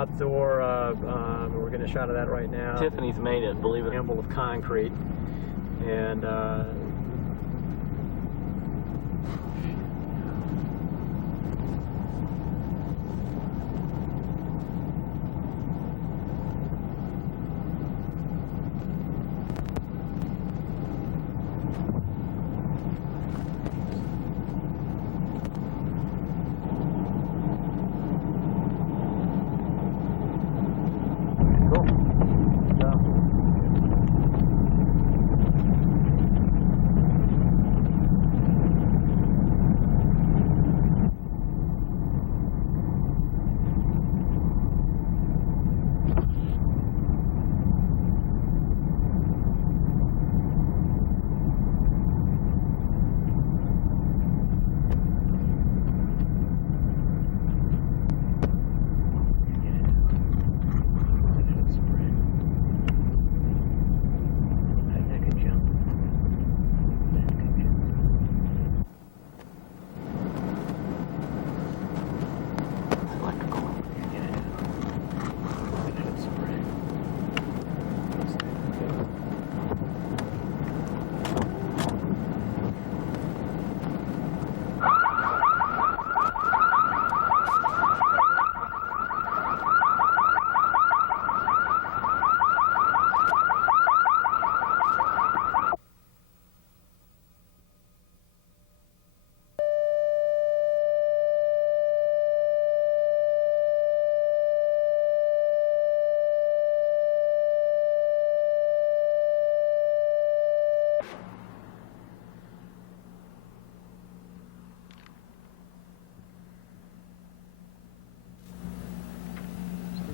outdoor. We're getting a shot of that right now. Tiffany's made it, believe it. Amble of concrete, and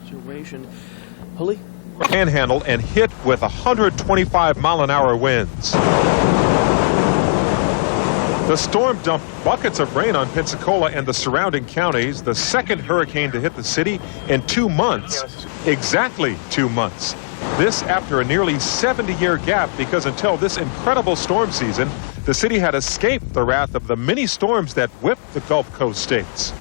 situation. Pulley? Panhandle and hit with 125-mile-an-hour winds. The storm dumped buckets of rain on Pensacola and the surrounding counties, the second hurricane to hit the city in 2 months. Exactly 2 months. This after a nearly 70-year gap, because until this incredible storm season, the city had escaped the wrath of the many storms that whipped the Gulf Coast states.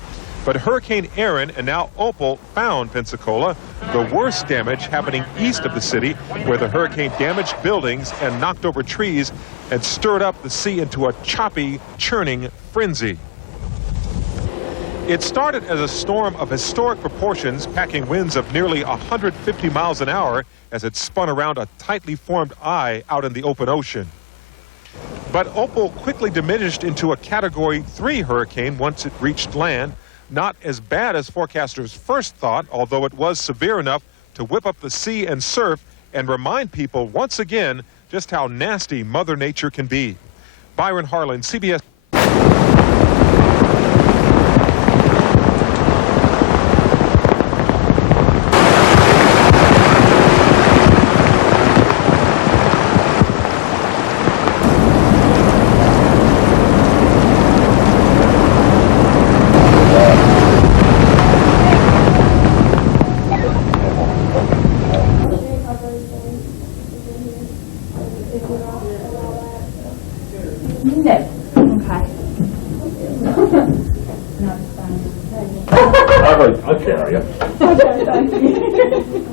But Hurricane Erin and now Opal found Pensacola, the worst damage happening east of the city, where the hurricane damaged buildings and knocked over trees and stirred up the sea into a choppy, churning frenzy. It started as a storm of historic proportions, packing winds of nearly 150 miles an hour as it spun around a tightly formed eye out in the open ocean. But Opal quickly diminished into a Category 3 hurricane once it reached land. Not as bad as forecasters first thought, although it was severe enough to whip up the sea and surf and remind people once again just how nasty Mother Nature can be. Byron Harlan, CBS. I'll carry you. Okay, thank you.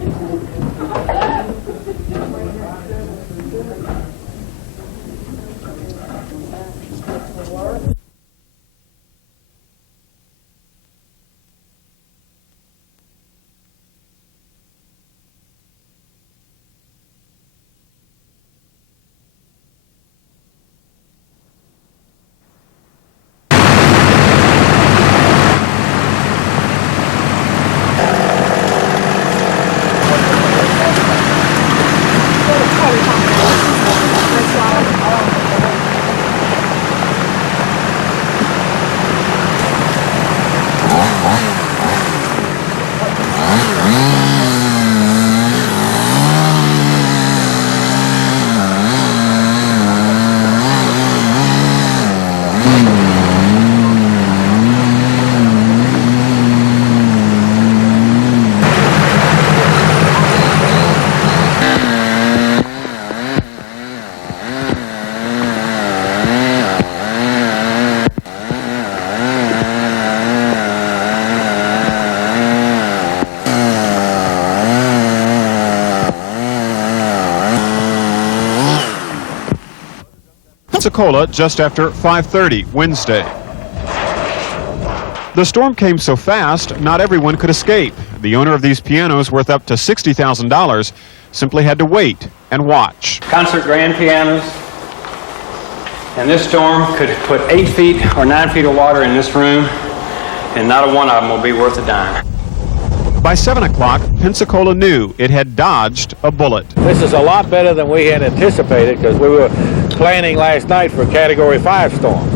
Pensacola just after 5:30 Wednesday. The storm came so fast, not everyone could escape. The owner of these pianos, worth up to $60,000, simply had to wait and watch. Concert grand pianos, and this storm could put 8 feet or 9 feet of water in this room, and not a one of them will be worth a dime. By 7 o'clock, Pensacola knew it had dodged a bullet. This is a lot better than we had anticipated because we were planning last night for a Category 5 storm.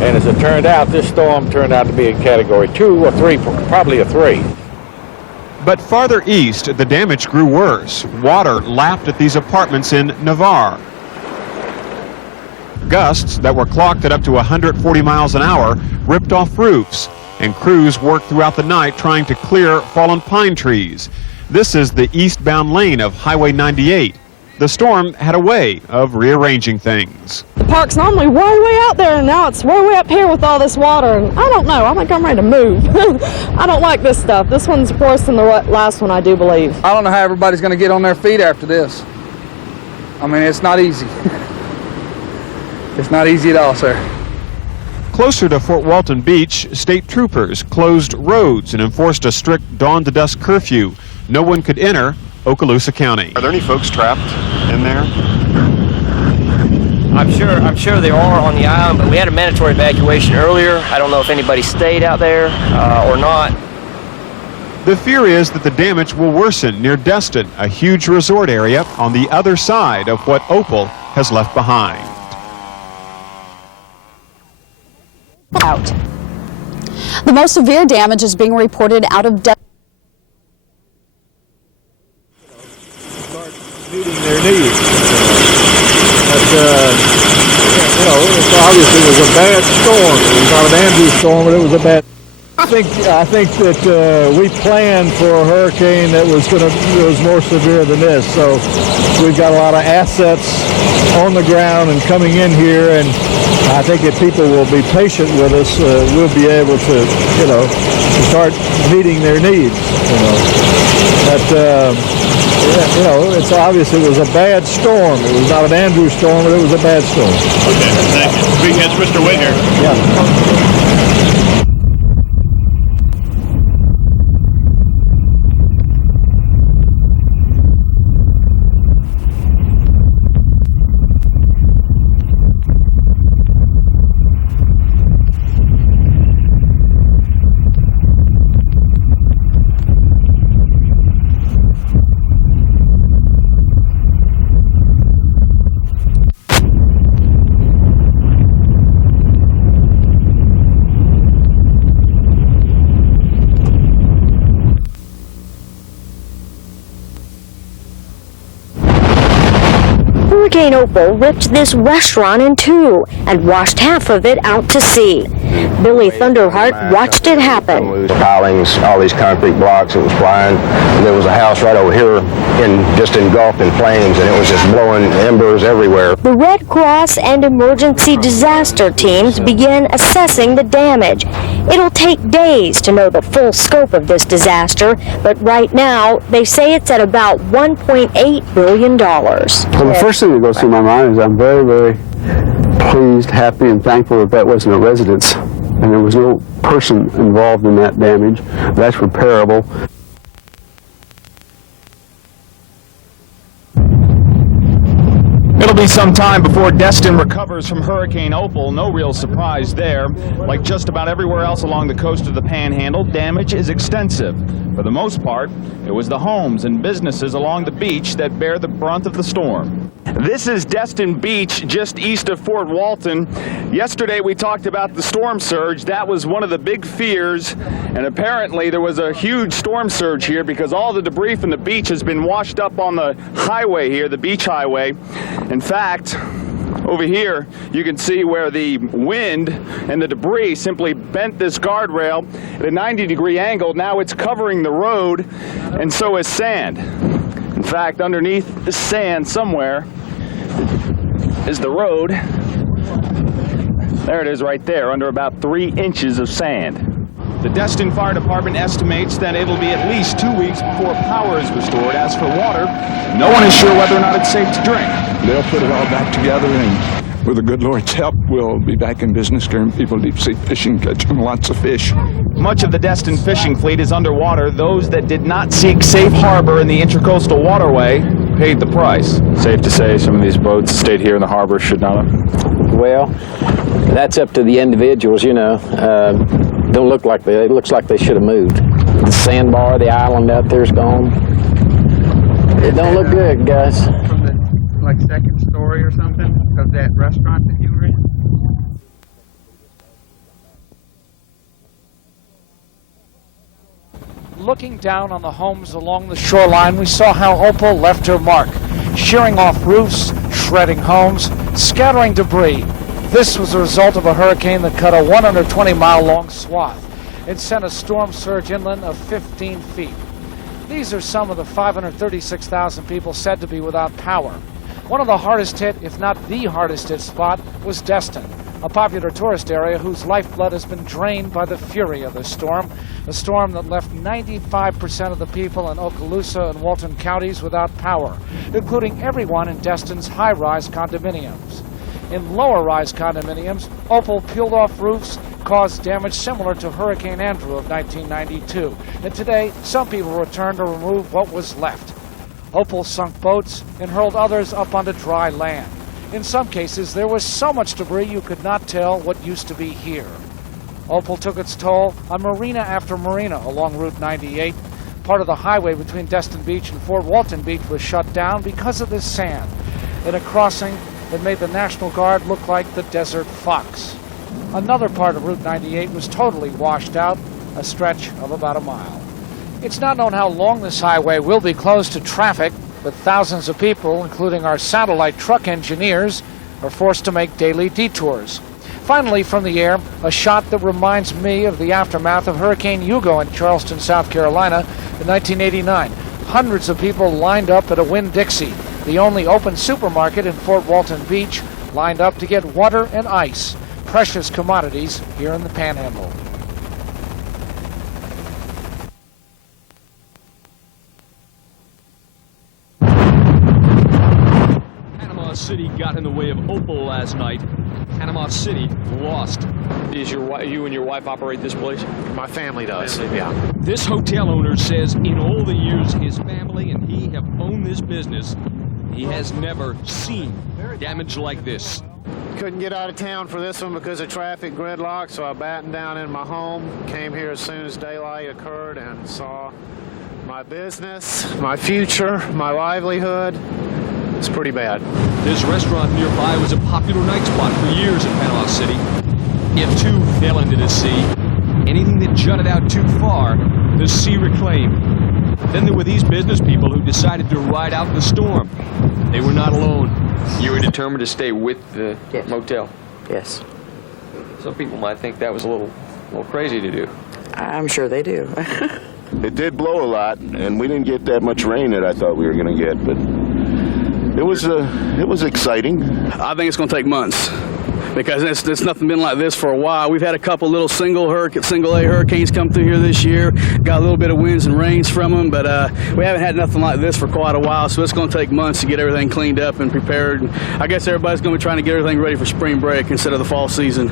And as it turned out, this storm turned out to be a Category 2 or 3, probably a 3. But farther east, the damage grew worse. Water lapped at these apartments in Navarre. Gusts that were clocked at up to 140 miles an hour ripped off roofs, and crews worked throughout the night trying to clear fallen pine trees. This is the eastbound lane of Highway 98. The storm had a way of rearranging things. The park's normally way out there, and now it's way up here with all this water, and I don't know, I think I'm ready to move. I don't like this stuff. This one's worse than the last one, I do believe. I don't know how everybody's going to get on their feet after this. I mean, it's not easy. It's not easy at all, sir. Closer to Fort Walton Beach, state troopers closed roads and enforced a strict dawn-to-dusk curfew. No one could enter Okaloosa County. Are there any folks trapped in there? I'm sure there are on the island, but we had a mandatory evacuation earlier. I don't know if anybody stayed out there or not. The fear is that the damage will worsen near Destin, a huge resort area on the other side of what Opal has left behind. Out. The most severe damage is being reported out of Destin. Meeting their needs. It obviously was a bad storm. It was not an Andrew storm, but it was a bad. I think that we planned for a hurricane that was more severe than this. So we've got a lot of assets on the ground and coming in here, and I think if people will be patient with us, we'll be able to, to start meeting their needs. It's obvious it was a bad storm. It was not an Andrew storm, but it was a bad storm. Okay, thank you. It's Mr. Witt here. Yeah. Hurricane Opal ripped this restaurant in two and washed half of it out to sea. Billy Thunderheart watched it happen. Pilings, all these concrete blocks, it was flying. And there was a house right over here just engulfed in flames, and it was just blowing embers everywhere. The Red Cross and emergency disaster teams began assessing the damage. It'll take days to know the full scope of this disaster, but right now they say it's at about $1.8 billion. Well, the first thing that goes through my mind is I'm very, very pleased, happy, and thankful that wasn't a residence and there was no person involved in that damage. That's repairable. It'll be some time before Destin recovers from Hurricane Opal. No real surprise there. Like just about everywhere else along the coast of the Panhandle, damage is extensive. For the most part, it was the homes and businesses along the beach that bear the brunt of the storm. This is Destin Beach, just east of Fort Walton. Yesterday we talked about the storm surge. That was one of the big fears, and apparently there was a huge storm surge here because all the debris from the beach has been washed up on the highway here, the beach highway. In fact, over here, you can see where the wind and the debris simply bent this guardrail at a 90-degree angle. Now it's covering the road, and so is sand. In fact, underneath the sand somewhere is the road. There it is right there, under about 3 inches of sand. The Destin Fire Department estimates that it'll be at least 2 weeks before power is restored. As for water, no one is sure whether or not it's safe to drink. They'll put it all back together and with the good Lord's help, we'll be back in business carrying people deep sea fishing, catching lots of fish. Much of the Destin fishing fleet is underwater. Those that did not seek safe harbor in the Intracoastal Waterway paid the price. Safe to say some of these boats stayed here in the harbor should not have? Well, that's up to the individuals, you know. Don't look like it looks like they should have moved. The sandbar, the island out there's gone. It don't look good, guys. From the, like, second story or something of that restaurant that you were in? Looking down on the homes along the shoreline, we saw how Opal left her mark, shearing off roofs, shredding homes, scattering debris. This was the result of a hurricane that cut a 120-mile-long swath. It sent a storm surge inland of 15 feet. These are some of the 536,000 people said to be without power. One of the hardest hit, if not the hardest hit spot, was Destin, a popular tourist area whose lifeblood has been drained by the fury of the storm, a storm that left 95% of the people in Okaloosa and Walton counties without power, including everyone in Destin's high-rise condominiums. In lower-rise condominiums, Opal peeled off roofs, caused damage similar to Hurricane Andrew of 1992. And today, some people return to remove what was left. Opal sunk boats and hurled others up onto dry land. In some cases, there was so much debris you could not tell what used to be here. Opal took its toll on marina after marina along Route 98. Part of the highway between Destin Beach and Fort Walton Beach was shut down because of this sand, in a crossing that made the National Guard look like the Desert Fox. Another part of Route 98 was totally washed out, a stretch of about a mile. It's not known how long this highway will be closed to traffic, but thousands of people, including our satellite truck engineers, are forced to make daily detours. Finally, from the air, a shot that reminds me of the aftermath of Hurricane Hugo in Charleston, South Carolina in 1989. Hundreds of people lined up at a Winn-Dixie, the only open supermarket in Fort Walton Beach, lined up to get water and ice, precious commodities here in the Panhandle. Panama City got in the way of Opal last night. Panama City lost. You and your wife operate this place? My family does, yeah. This hotel owner says in all the years his family and he have owned this business, he has never seen damage like this. Couldn't get out of town for this one because of traffic gridlock, so I battened down in my home, came here as soon as daylight occurred and saw my business, my future, my livelihood. It's pretty bad. This restaurant nearby was a popular night spot for years in Panama City. It too fell into the sea. Anything that jutted out too far, the sea reclaimed. Then there were these business people who decided to ride out the storm. They were not alone. You were determined to stay with the motel? Yes. Some people might think that was a little crazy to do. I'm sure they do. It did blow a lot, and we didn't get that much rain that I thought we were going to get, but it was exciting. I think it's going to take months, because it's nothing been like this for a while. We've had a couple little single A hurricanes come through here this year. Got a little bit of winds and rains from them, but we haven't had nothing like this for quite a while, so it's going to take months to get everything cleaned up and prepared. And I guess everybody's going to be trying to get everything ready for spring break instead of the fall season.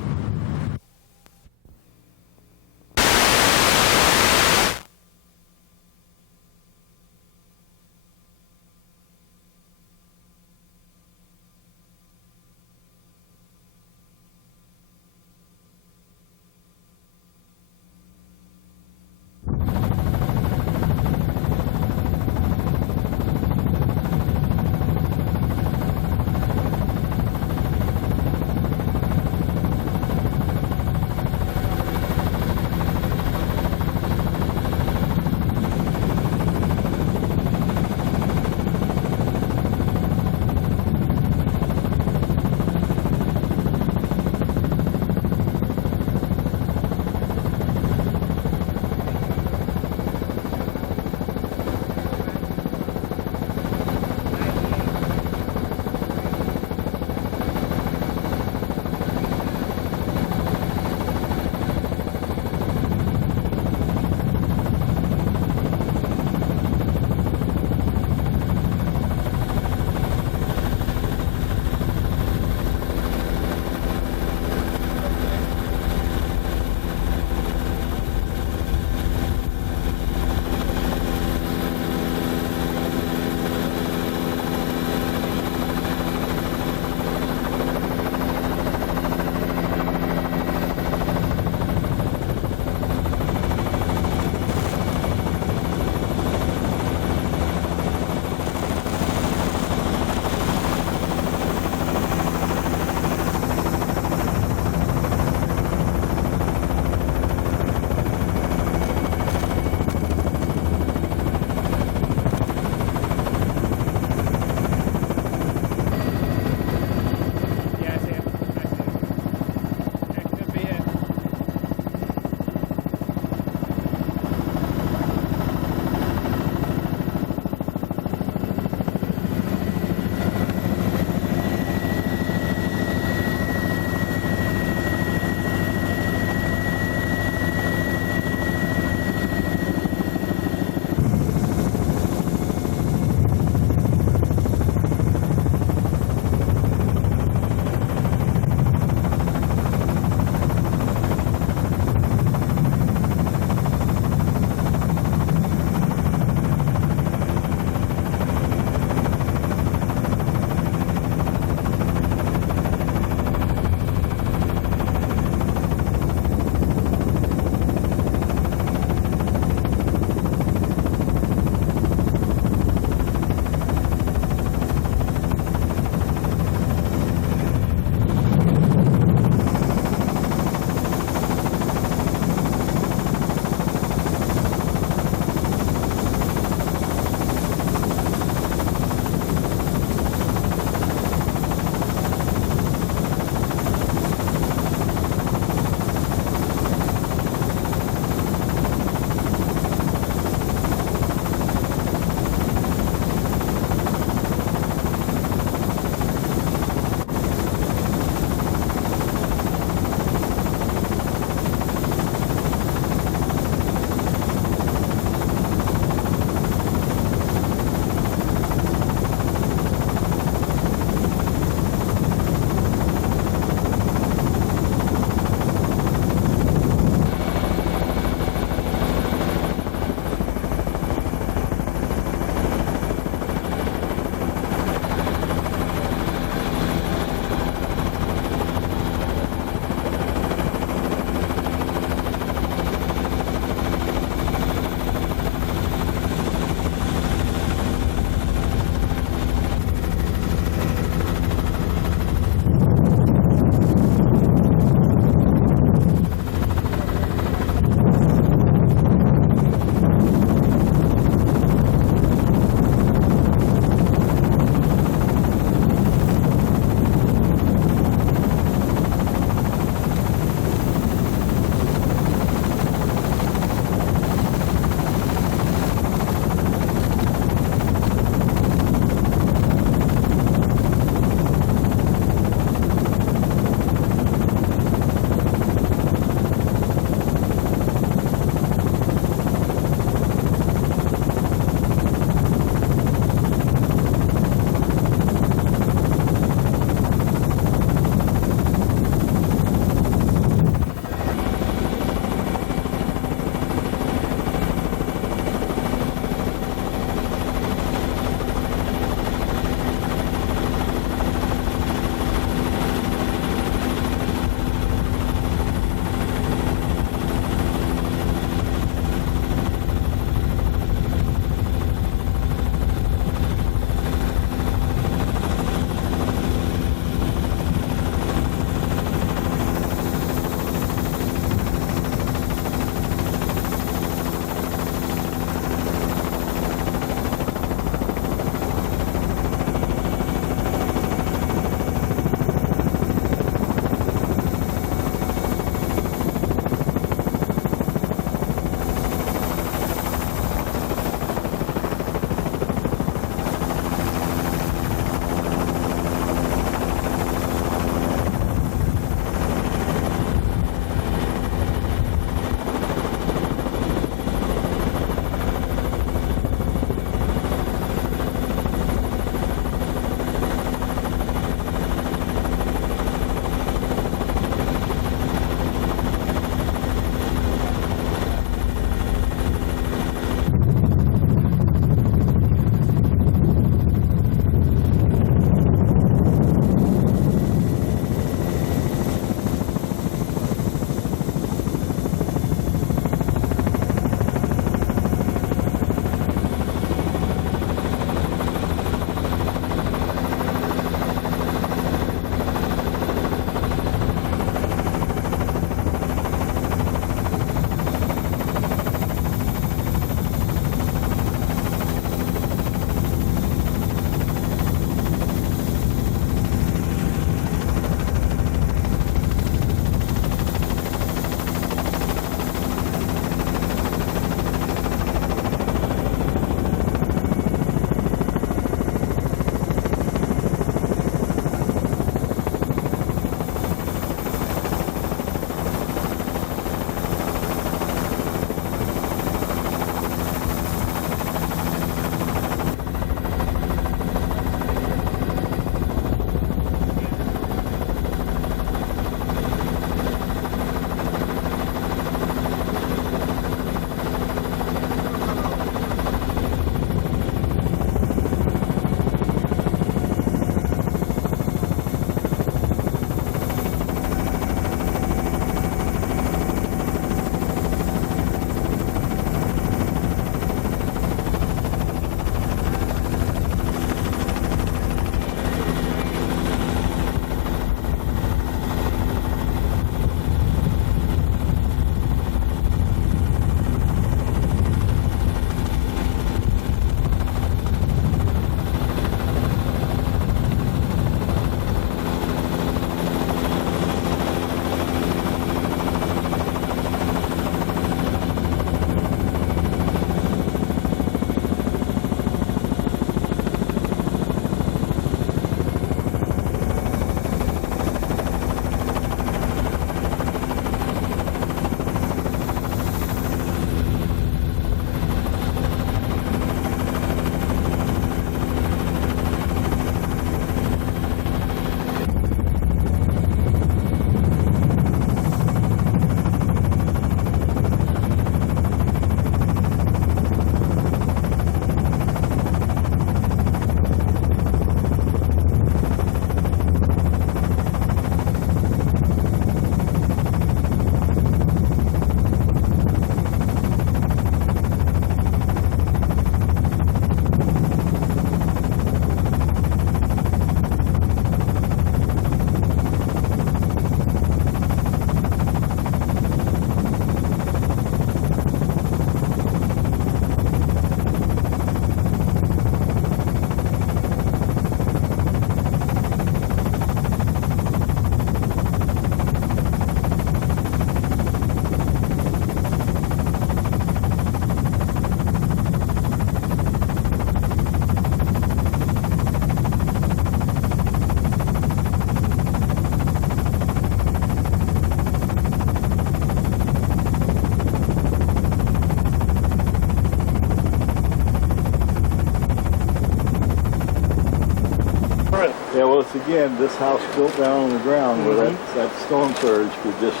through. Yeah, well, it's again, this house built down on the ground where that storm surge could just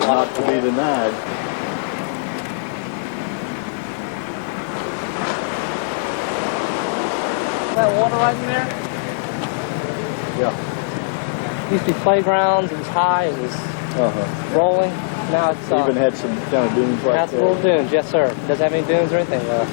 not to be denied. That water right in there? Yeah. Used to be playgrounds, it was high, it was rolling. Now it's... Even had some kind of dunes like that's that. little dunes, yes sir. Doesn't have any dunes or anything left.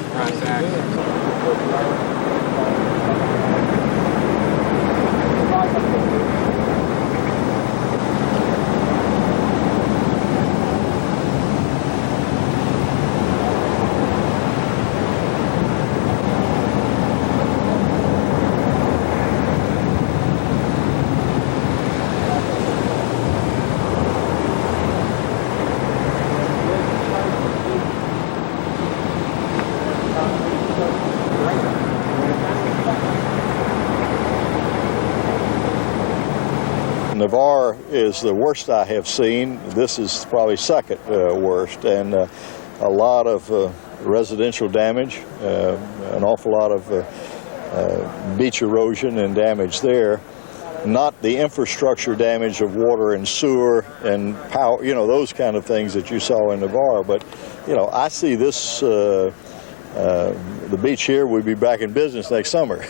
Navarre is the worst I have seen. This is probably second worst, and a lot of residential damage, an awful lot of beach erosion and damage there. Not the infrastructure damage of water and sewer and power, you know, those kind of things that you saw in Navarre. But, you know, I see this, the beach here, we'll be back in business next summer.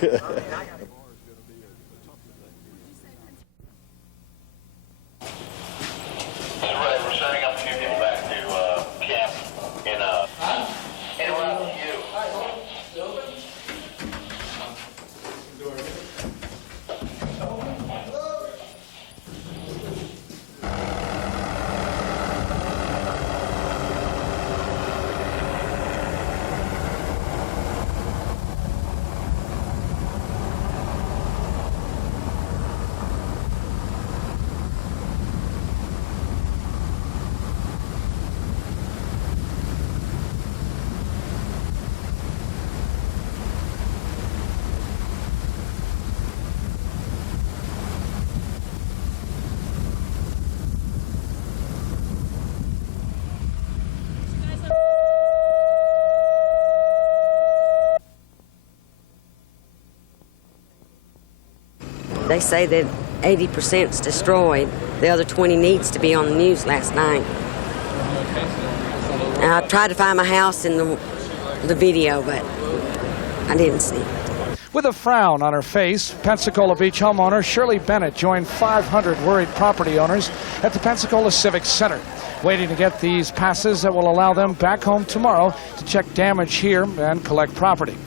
They say that 80% is destroyed. The other 20 needs to be on the news last night. And I tried to find my house in the video, but I didn't see it. With a frown on her face, Pensacola Beach homeowner Shirley Bennett joined 500 worried property owners at the Pensacola Civic Center, waiting to get these passes that will allow them back home tomorrow to check damage here and collect property.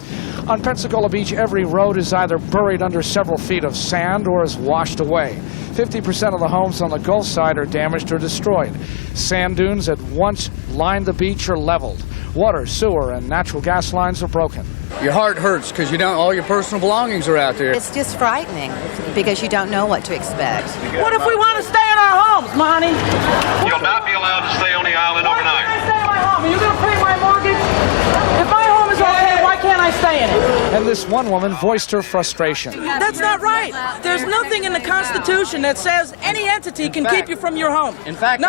On Pensacola Beach, every road is either buried under several feet of sand or is washed away. 50% of the homes on the Gulf side are damaged or destroyed. Sand dunes that once lined the beach are leveled. Water, sewer, and natural gas lines are broken. Your heart hurts because you don't, all your personal belongings are out there. It's just frightening because you don't know what to expect. What if we want to stay in our homes, Monty? You'll not be allowed to stay on the island overnight. Why can't I stay in my home? Are you going to pay my mortgage? If my home is okay, why can't I stay in it? And this one woman voiced her frustration. That's not right. There's nothing in the Constitution that says any entity can keep you from your home. In fact,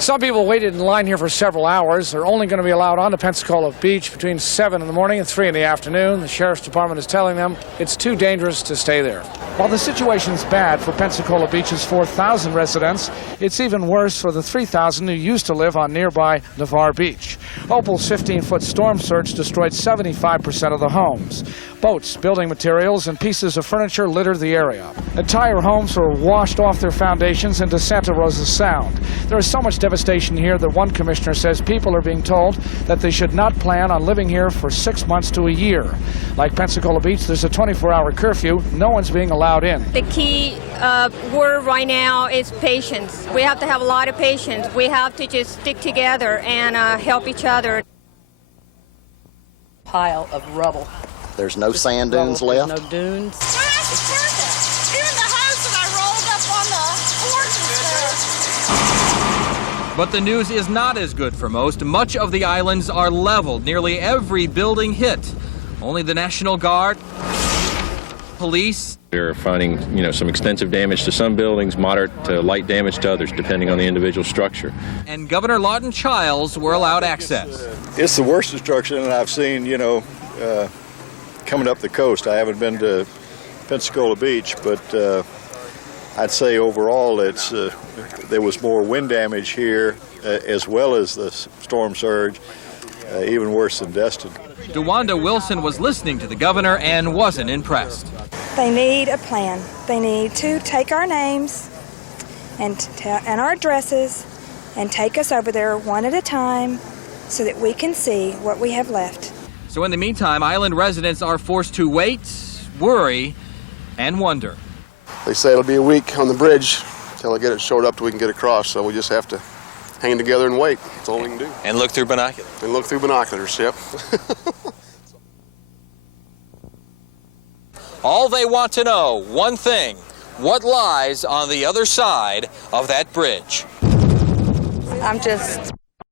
some people waited in line here for several hours. They're only going to be allowed onto Pensacola Beach between 7 in the morning and 3 in the afternoon. The Sheriff's Department is telling them it's too dangerous to stay there. While the situation's bad for Pensacola Beach's 4,000 residents, it's even worse for the 3,000 who used to live on nearby Navarre Beach. Opal's 15-foot storm surge destroyed 75% of the homes. Boats, building materials, and pieces of furniture littered the area. Entire homes were washed off their foundations into Santa Rosa Sound. There is so much devastation here that one commissioner says people are being told that they should not plan on living here for 6 months to a year. Like Pensacola Beach, there's a 24-hour curfew. No one's being allowed in. The key word right now is patience. We have to have a lot of patience. We have to just stick together and help each other. Pile of rubble. There's no sand dunes left. No dunes. Even the house that I rolled up on the porch is there. But the news is not as good for most. Much of the islands are leveled, nearly every building hit. Only the National Guard, police. We're finding, some extensive damage to some buildings, moderate to light damage to others, depending on the individual structure. And Governor Lawton Chiles were allowed access. It's the worst destruction that I've seen, coming up the coast. I haven't been to Pensacola Beach, but I'd say overall there was more wind damage here as well as the storm surge, even worse than Destin. DeWanda Wilson was listening to the governor and wasn't impressed. They need a plan. They need to take our names and our addresses and take us over there one at a time so that we can see what we have left. So in the meantime, island residents are forced to wait, worry, and wonder. They say it'll be a week on the bridge till I get it shored up till we can get across, so we just have to hang together and wait. That's all we can do. And look through binoculars. And look through binoculars, yep. All they want to know, one thing, what lies on the other side of that bridge? I'm just